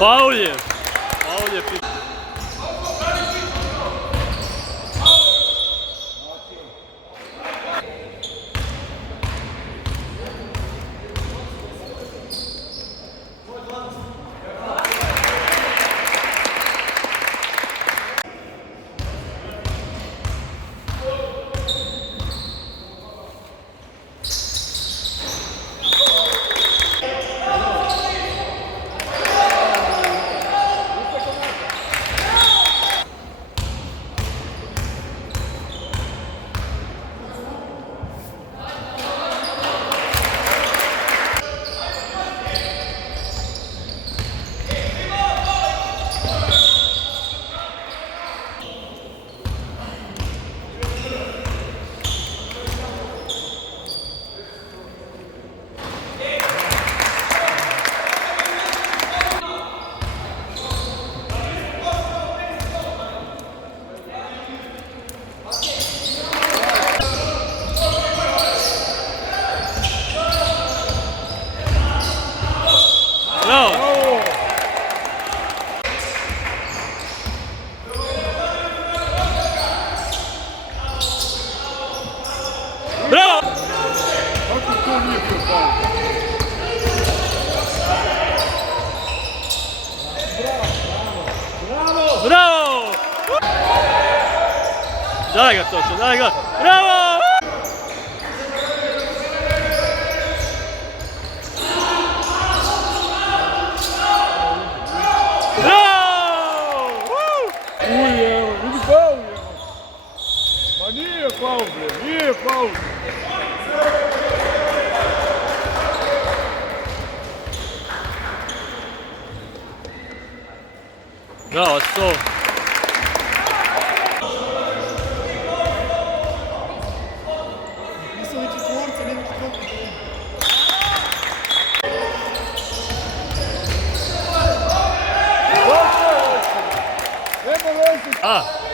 Faul je. Faul je. Bravo! Bravo! Kako to nije bio faul? Bravo! Bravo! Daj ga Toša, daj ga! Bravo! Vidi faul je. Ma nije faul bre, nije faul. Bravo, sto! Nema veze. A!